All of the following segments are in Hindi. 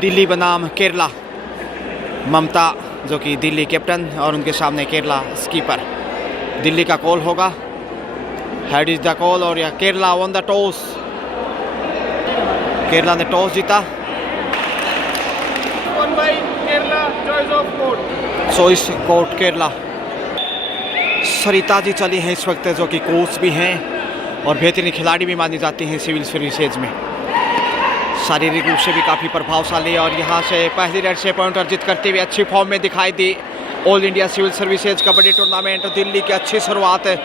दिल्ली बनाम केरला। ममता जो कि दिल्ली कैप्टन और उनके सामने केरला स्कीपर। दिल्ली का कॉल होगा, हेड इज द कॉल। और यह Kerala won the toss. Kerala ने टॉस जीता। Choice court Kerala. सरिता जी चली हैं इस वक्त, जो कि कोच भी हैं और बेहतरीन खिलाड़ी भी मानी जाती हैं सिविल सर्विसेज में। शारीरिक रूप से भी काफ़ी प्रभावशाली और यहाँ से पहली रेड से पॉइंट अर्जित करते हुए अच्छी फॉर्म में दिखाई दी। All India civil services kabaddi tournament. Delhi की अच्छी शुरुआत है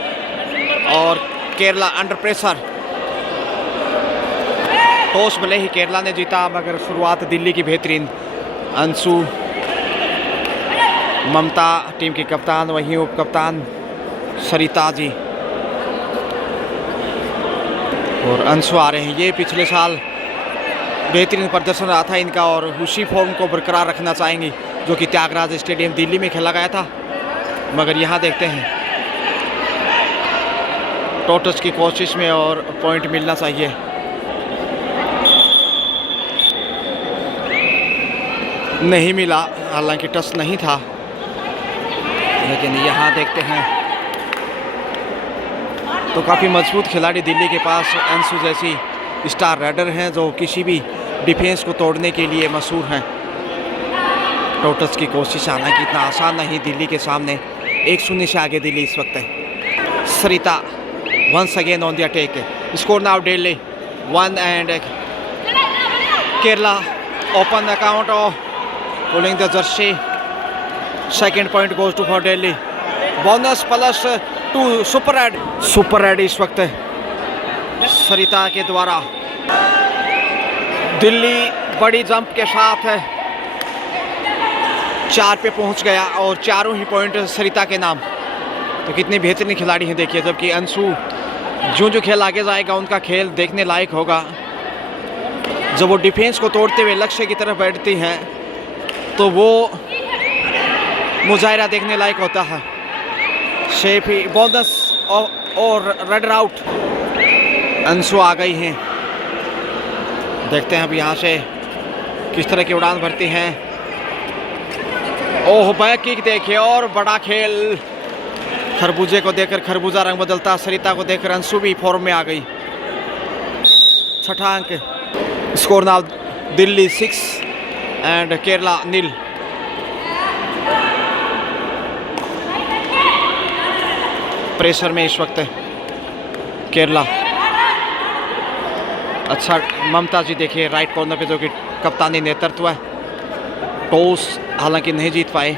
और केरला अंडर प्रेशर। टॉस भले ही केरला ने जीता, मगर शुरुआत दिल्ली की बेहतरीन। अंशु, ममता टीम की कप्तान, वहीं उप कप्तान सरिता जी और अंशु आ रहे हैं। ये पिछले साल बेहतरीन प्रदर्शन रहा था इनका और उसी फॉर्म को बरकरार रखना चाहेंगी जो कि त्यागराज स्टेडियम दिल्ली में खेला गया था। मगर यहाँ देखते हैं टॉस की कोशिश में और पॉइंट मिलना चाहिए। नहीं मिला, हालांकि टच नहीं था, लेकिन यहाँ देखते हैं तो काफ़ी मजबूत खिलाड़ी दिल्ली के पास अंशु जैसी स्टार राइडर हैं जो किसी भी डिफेंस को तोड़ने के लिए मशहूर हैं। टॉस की कोशिश, हालांकि इतना आसान नहीं दिल्ली के सामने। 1-0 से आगे दिल्ली इस वक्त है। Sarita once again on the attack. Score now Delhi 1 and Kerala open account off pulling the jersey. Second point goes to for Delhi. Bonus +2 super add इस वक्त सरिता के द्वारा। दिल्ली बड़ी जंप के साथ 4 पे पहुंच गया और चारों ही पॉइंट सरिता के नाम। तो कितनी बेहतरीन खिलाड़ी हैं देखिए। जबकि अंशु जो खेल आगे जाएगा उनका खेल देखने लायक होगा। जब वो डिफेंस को तोड़ते हुए लक्ष्य की तरफ बैठती हैं तो वो मुजाहिरा देखने लायक होता है। शेफ ही बोनस और रनर आउट। अंशु आ गई हैं। देखते हैं अब यहाँ से किस तरह की उड़ान भरती हैं। ओह, बैक किक देखिए और बड़ा खेल। खरबूजे को देखकर खरबूजा रंग बदलता। सरिता को देखकर अंशु भी फॉर्म में आ गई। छठा अंक। Score now Delhi 6 and Kerala 0। Pressure में इस वक्त केरला। अच्छा, ममता जी देखिए राइट कॉर्नर पे जो कि कप्तानी नेतृत्व है। टॉस हालांकि नहीं जीत पाए,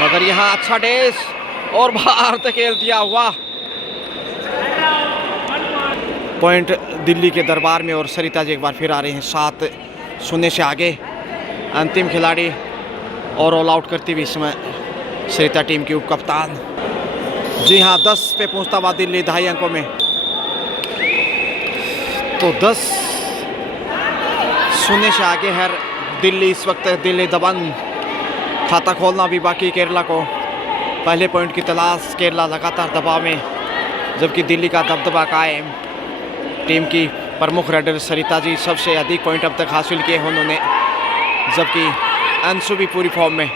मगर यहाँ अच्छा डेस और बाहर धकेल दिया हुआ। पॉइंट दिल्ली के दरबार में और सरिता जी एक बार फिर आ रहे हैं 7-0 से आगे। अंतिम खिलाड़ी और ऑल आउट करती हुई इसमें सरिता टीम की उप कप्तान। जी हाँ, 10 पे पहुंचता हुआ दिल्ली 2.5 अंकों में। तो 10-0 से आगे है दिल्ली इस वक्त। दिल्ली दबंग। खाता खोलना भी बाकी केरला को। पहले पॉइंट की तलाश। केरला लगातार दबाव में, जबकि दिल्ली का दबदबा कायम। टीम की प्रमुख राइडर सरिता जी सबसे अधिक पॉइंट अब तक हासिल किए हैं उन्होंने, जबकि अंशु भी पूरी फॉर्म में।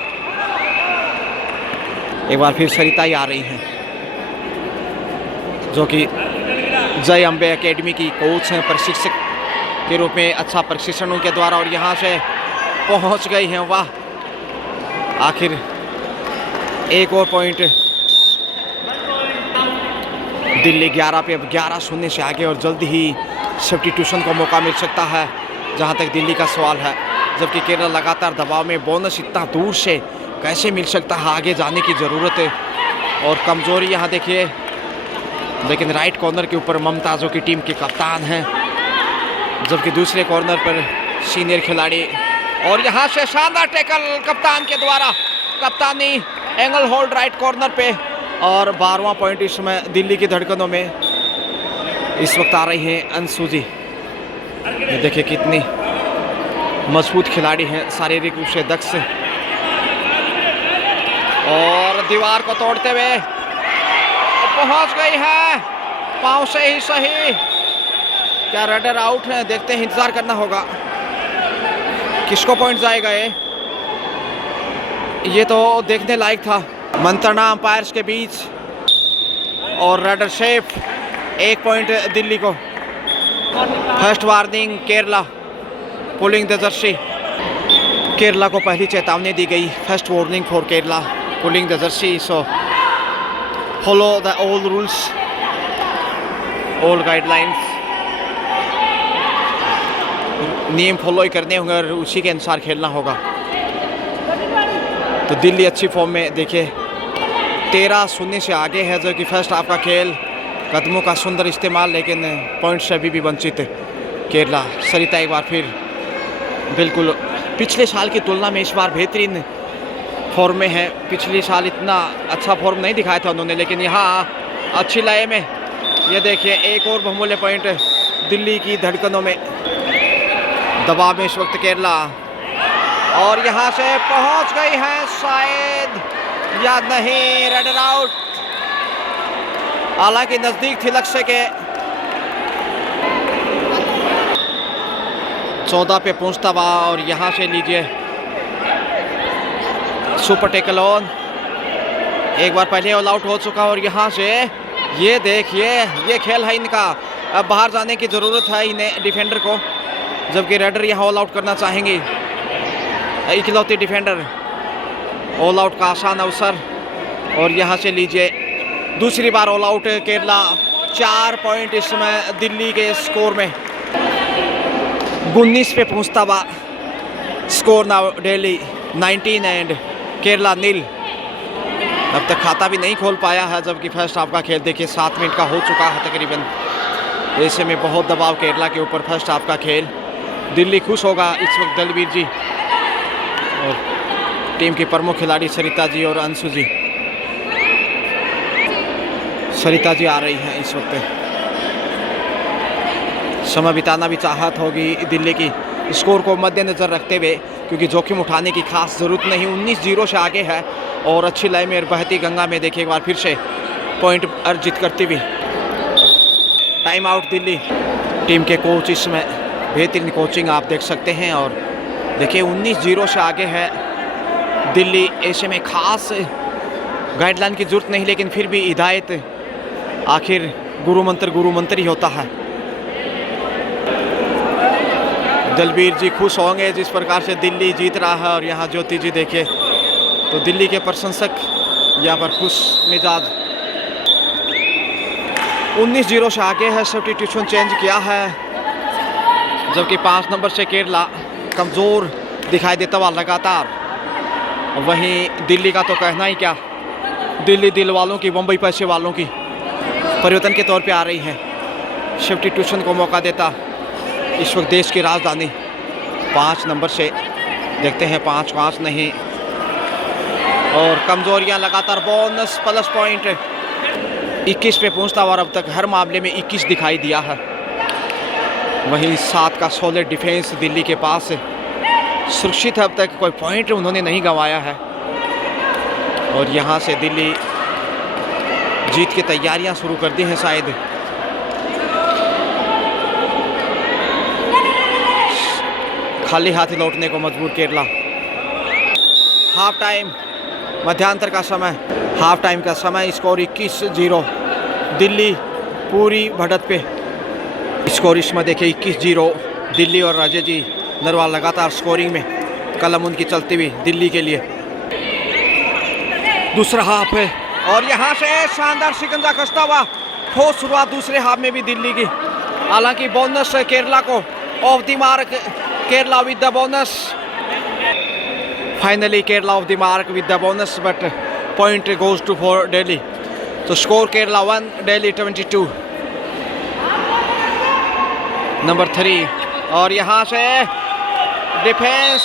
एक बार फिर सरिता ही आ रही हैं जो कि जय अम्बे एकेडमी की कोच हैं, प्रशिक्षक के रूप में। अच्छा प्रशिक्षण उनके द्वारा और यहाँ से पहुँच गई हैं। वाह, आखिर एक और पॉइंट। दिल्ली 11 पे अब 11-0 से आगे और जल्द ही सब्स्टिट्यूशन को मौका मिल सकता है जहाँ तक दिल्ली का सवाल है। जबकि केरला लगातार दबाव में। बोनस इतना दूर से कैसे मिल सकता है, आगे जाने की ज़रूरत है। और कमज़ोरी यहाँ देखिए, लेकिन राइट कॉर्नर के ऊपर ममता जो कि टीम की कप्तान हैं, जबकि दूसरे कॉर्नर पर सीनियर खिलाड़ी। और यहाँ से शानदार टैकल कप्तान के द्वारा। कप्तानी एंगल होल्ड राइट कॉर्नर पे। और 12वां पॉइंट इस समय दिल्ली की धड़कनों में इस वक्त आ रही हैं अंशु जी। ये देखिए कितनी मजबूत खिलाड़ी हैं, शारीरिक रूप से दक्ष। और दीवार को तोड़ते हुए पहुंच गई है, पांव से ही सही। क्या रडर आउट है? देखते हैं, इंतजार करना होगा। किसको पॉइंट जाएगा ये तो देखने लायक था। मंत्रणा अंपायर्स के बीच और रेडर शेप 1 पॉइंट दिल्ली को। First warning Kerala pulling the Jersey. Kerala को पहली चेतावनी दी गई। First warning for Kerala pulling the Jersey. So follow the all rules, all guidelines. नियम फॉलो करने होंगे और उसी के अनुसार खेलना होगा। तो दिल्ली अच्छी फॉर्म में देखिए 13-0 से आगे है, जो कि फर्स्ट हाफ का खेल। कदमों का सुंदर इस्तेमाल, लेकिन पॉइंट से अभी भी वंचित केरला। सरिता एक बार फिर बिल्कुल पिछले साल की तुलना में इस बार बेहतरीन फॉर्म में है। पिछले साल इतना अच्छा फॉर्म नहीं दिखाया था उन्होंने, लेकिन यहाँ अच्छी लय में। ये देखिए एक और बहुमूल्य पॉइंट दिल्ली की धड़कनों में। दबाव में इस वक्त केरला, और यहाँ से पहुँच गई है शायद या नहीं। रेडर आउट, हालांकि नजदीक थी लक्ष्य के। 14 पे पहुंचता हुआ, और यहाँ से लीजिए सुपर टेकल ऑन। एक बार पहले ऑल आउट हो चुका, और यहाँ से ये देखिए ये खेल है इनका। अब बाहर जाने की ज़रूरत है इन्हें डिफेंडर को, जबकि रेडर यहाँ ऑल आउट करना चाहेंगे। इकलौती डिफेंडर, ऑल आउट का आसान अवसर, और यहाँ से लीजिए दूसरी बार ऑल आउट केरला। 4 पॉइंट इस समय दिल्ली के स्कोर में। 19 पे पहुँचता हुआ score now Delhi 19 and Kerala 0। अब तक खाता भी नहीं खोल पाया है, जबकि फर्स्ट हाफ का खेल देखिए 7 मिनट का हो चुका है तकरीबन। ऐसे में बहुत दबाव केरला के ऊपर। फर्स्ट हाफ का खेल दिल्ली खुश होगा इस वक्त। दलवीर जी और टीम के प्रमुख खिलाड़ी सरिता जी और अंशु जी। सरिता जी आ रही हैं इस वक्त। समय बिताना भी चाहत होगी दिल्ली की, स्कोर को मद्देनज़र रखते हुए, क्योंकि जोखिम उठाने की खास ज़रूरत नहीं। 19-0 से आगे है, और अच्छी लय में बहती गंगा में देखिए एक बार फिर से पॉइंट अर्जित करती हुई। Time out Delhi. टीम के कोच इसमें बेहतरीन कोचिंग आप देख सकते हैं, और देखिए 19-0 से आगे है दिल्ली। ऐसे में खास गाइडलाइन की ज़रूरत नहीं, लेकिन फिर भी हिदायत आखिर गुरु मंत्र ही होता है। दलबीर जी खुश होंगे जिस प्रकार से दिल्ली जीत रहा है, और यहाँ ज्योति जी देखिए तो दिल्ली के प्रशंसक यहाँ पर खुश मिजाज। 19-0 से आगे है। सब्स्टिट्यूशन चेंज किया है, जबकि 5 नंबर से केरला कमज़ोर दिखाई देता हुआ लगातार। वहीं दिल्ली का तो कहना ही क्या, दिल्ली दिल वालों की, मुंबई पैसे वालों की परिवर्तन के तौर पे आ रही है। सब्स्टिट्यूशन को मौका देता इस वक्त देश की राजधानी 5 नंबर से। देखते हैं 5 नहीं, और कमज़ोरियां लगातार। बोनस प्लस पॉइंट 21 पे पहुंचता, और अब तक हर मामले में 21 दिखाई दिया है। वहीं 7 का सॉलिड डिफेंस दिल्ली के पास सुरक्षित है। अब तक कोई पॉइंट उन्होंने नहीं गंवाया है, और यहाँ से दिल्ली जीत की तैयारियां शुरू कर दी हैं शायद। खाली हाथ लौटने को मजबूर केरला। हाफ टाइम, मध्यांतर का समय, हाफ टाइम का समय। स्कोर 21-0 दिल्ली पूरी बढ़त पे। स्कोर इसमें देखिए 21-0 दिल्ली, और राजे जी नरवाल लगातार स्कोरिंग में। कलम उनकी चलती हुई दिल्ली के लिए। दूसरा हाफ है, और यहाँ से शानदार शिकंजा कसता हुआ ठोस शुरुआत दूसरे हाफ में भी दिल्ली की। हालांकि बोनस केरला को off the mark, Kerala with the bonus. Finally Kerala off the mark with the bonus, but point goes to for Delhi. तो स्कोर केरला 1, दिल्ली 22। नंबर 3, और यहाँ से defence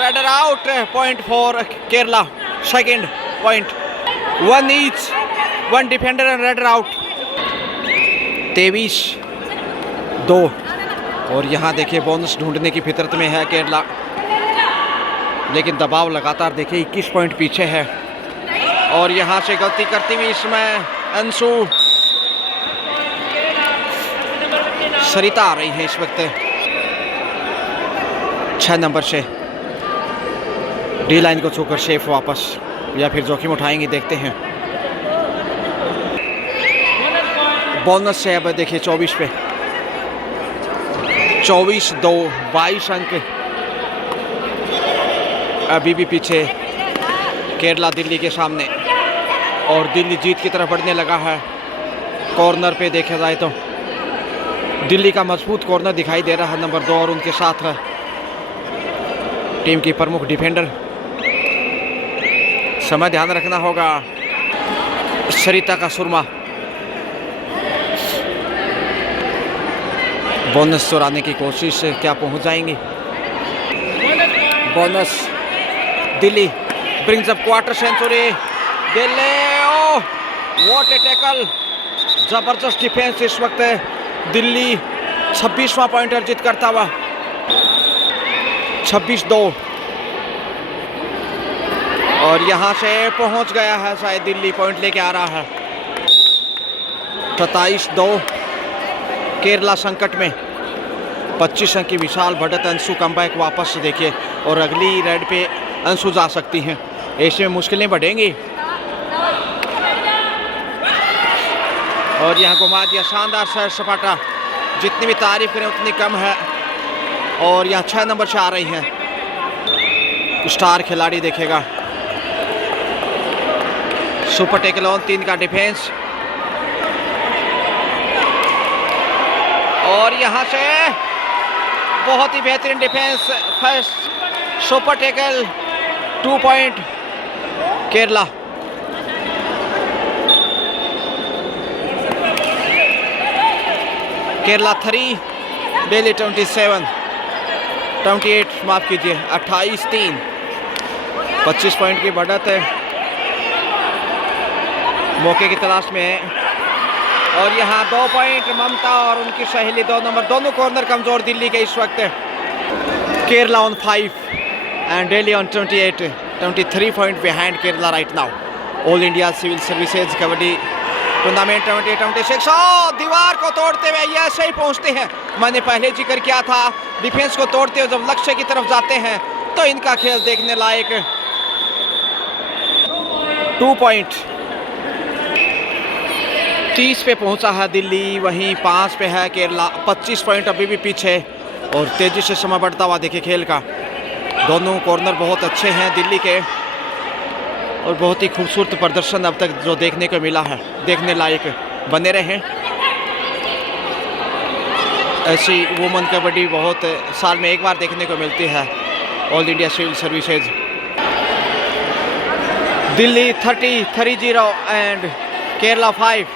raider out. Point for Kerala, second point. 1 each, 1 defender and raider out. 23-2, और यहाँ देखिए बोनस ढूंढने की फितरत में है केरला, लेकिन दबाव लगातार देखिए 21 पॉइंट पीछे है। और यहाँ से गलती करती हुई इसमें अंशु, सरिता आ रही है इस वक्त। 6 नंबर से डी लाइन को छूकर शेफ वापस, या फिर जोखिम उठाएंगे, देखते हैं। बोनस से अब देखिए 24 पे 24-2 22 अंक अभी भी पीछे केरला दिल्ली के सामने, और दिल्ली जीत की तरफ बढ़ने लगा है। कॉर्नर पे देखा जाए तो दिल्ली का मजबूत कॉर्नर दिखाई दे रहा है, नंबर 2, और उनके साथ है टीम की प्रमुख डिफेंडर। समय ध्यान रखना होगा। सरिता का सुरमा बोनस चुराने की कोशिश, क्या पहुंच जाएंगे? Bonus Delhi brings up quarter century. Delhi, oh what a tackle, जबरदस्त डिफेंस इस वक्त। दिल्ली 26वां पॉइंट अर्जित करता हुआ, 26-2, और यहां से पहुंच गया है शायद दिल्ली, पॉइंट लेके आ रहा है। 27-2 केरला संकट में, 25 अंक की विशाल बढ़त। अंशु कमबैक वापस देखिए, और अगली रेड पे अंशु जा सकती हैं, ऐसे में मुश्किलें बढ़ेंगी। और यहाँ घुमा दिया, शानदार सैर सपाटा, जितनी भी तारीफ करें उतनी कम है। और यहाँ 6 नंबर से आ रही हैं स्टार खिलाड़ी, देखेगा सुपर टेकल ऑन, 3 का डिफेंस, और यहाँ से बहुत ही बेहतरीन defence. First super tackle, 2 point Kerala. Kerala 3, Delhi 28 माफ कीजिए 28-3, 25 पॉइंट की बढ़त है, मौके की तलाश में है। और यहाँ 2 पॉइंट ममता और उनकी सहेली 2 नंबर, दोनों कॉर्नर कमजोर दिल्ली के इस वक्त। Kerala on 5 and Delhi on 23 point behind Kerala right now. All India civil services kabaddi tournament 26। दीवार को तोड़ते हुए ये ऐसे ही पहुंचते हैं, मैंने पहले जिक्र किया था, डिफेंस को तोड़ते हुए जब लक्ष्य की तरफ जाते हैं तो इनका खेल देखने लायक। 2 पॉइंट 30 पे पहुंचा है दिल्ली, वहीं 5 पे है केरला। 25 पॉइंट अभी भी पीछे, और तेजी से समय बढ़ता हुआ देखिए खेल का। दोनों कॉर्नर बहुत अच्छे हैं दिल्ली के, और बहुत ही खूबसूरत प्रदर्शन अब तक जो देखने को मिला है, देखने लायक। बने रहें, ऐसी वुमेन कबड्डी बहुत साल में एक बार देखने को मिलती है। All India civil services. Delhi 30 and Kerala 5,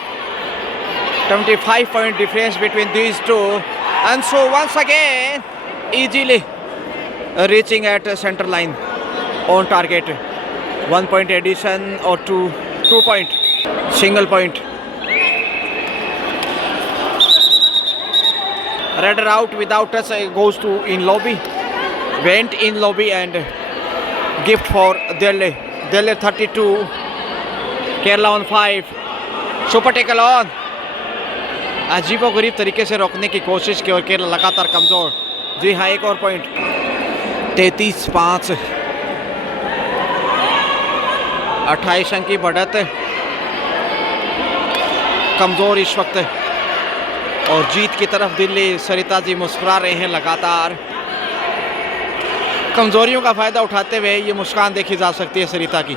25 point difference between these two. Ansu once again easily reaching at center line on target. 1 point addition or 2 point, single point. Raider out without touch, goes to in lobby, went in lobby and gift for Delhi. Delhi 32, Kerala on 5, super tackle on. अजीबोगरीब तरीके से रोकने की कोशिश की, और केरला लगातार कमजोर। जी हाँ, एक और पॉइंट। 33-5, 28 अंक की बढ़त, कमजोर इस वक्त, और जीत की तरफ दिल्ली। सरिता जी मुस्कुरा रहे हैं लगातार, कमजोरियों का फायदा उठाते हुए ये मुस्कान देखी जा सकती है सरिता की,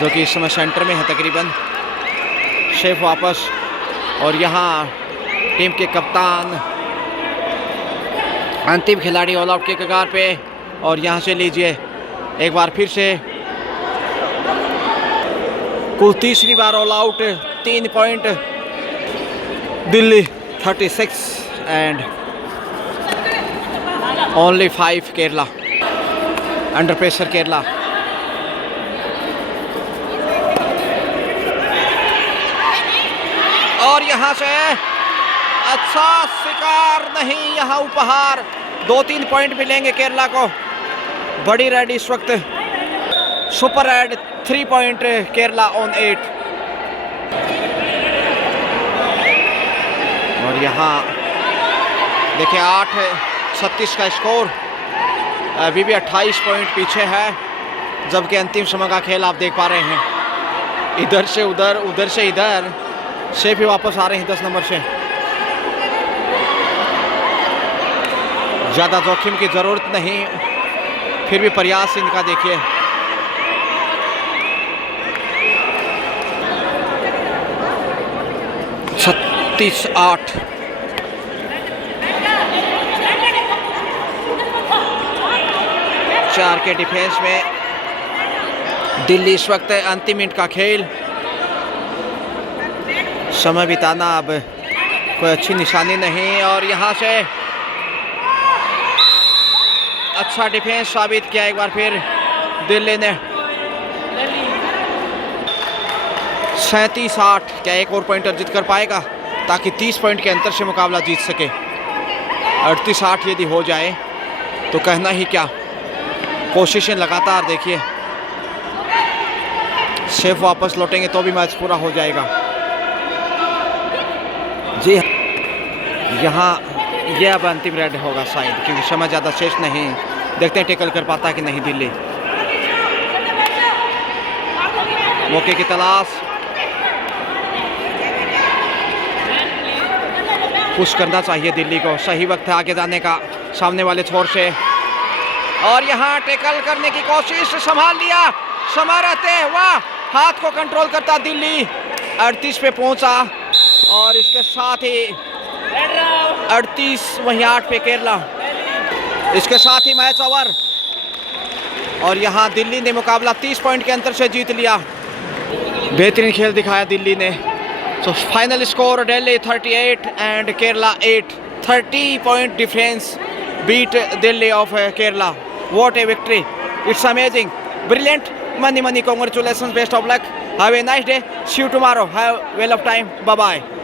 जो कि इस समय सेंटर में है तकरीबन। शेफ वापस, और यहाँ टीम के कप्तान अंतिम खिलाड़ी ऑल आउट के कगार पे, और यहाँ से लीजिए एक बार फिर से कुल तीसरी बार all out. 3 point Delhi 36 and only 5 Kerala. Under pressure Kerala. और यहाँ से अच्छा शिकार नहीं, यहाँ उपहार। 2-3 पॉइंट मिलेंगे केरला को। बड़ी रेड इस वक्त, super red 3 point Kerala on 8। और यहाँ देखिए 8-36 का स्कोर। अभी भी 28 पॉइंट पीछे है, जबकि अंतिम समय का खेल आप देख पा रहे हैं। इधर से उधर, उधर से इधर, से भी वापस आ रहे हैं 10 नंबर से। ज़्यादा जोखिम की ज़रूरत नहीं, फिर भी प्रयास इनका देखिए। छत्तीस 8। चार के डिफेंस में दिल्ली इस वक्त अंतिम मिनट का खेल। समय बिताना अब कोई अच्छी निशानी नहीं, और यहाँ से अच्छा डिफेंस साबित किया एक बार फिर दिल्ली ने। 37-8। क्या एक और पॉइंट अर्जित कर पाएगा ताकि 30 पॉइंट के अंतर से मुकाबला जीत सके? 38-8 यदि हो जाए तो कहना ही क्या। कोशिशें लगातार देखिए, सेफ वापस लौटेंगे तो भी मैच पूरा हो जाएगा। जी यहाँ यह अब अंतिम रेड होगा शायद, क्योंकि समय ज़्यादा शेष नहीं। देखते हैं टेकल कर पाता है कि नहीं दिल्ली। मौके की तलाश, पुश करना चाहिए दिल्ली को। सही वक्त है आगे जाने का सामने वाले छोर से, और यहाँ टेकल करने की कोशिश, संभाल लिया समय रहते। वाह, हाथ को कंट्रोल करता दिल्ली। 38 पे पहुंचा, और इसके साथ ही 38 वहीं 8 पे केरला। इसके साथ ही मैच ओवर, और यहाँ दिल्ली ने मुकाबला 30 पॉइंट के अंतर से जीत लिया। बेहतरीन खेल दिखाया दिल्ली ने। So final score Delhi 38 and Kerala 8। 30 point difference beat Delhi of Kerala. What a victory! It's amazing, brilliant. Many congratulations, best of luck. Have a nice day. See you tomorrow. Have well of time. Bye bye.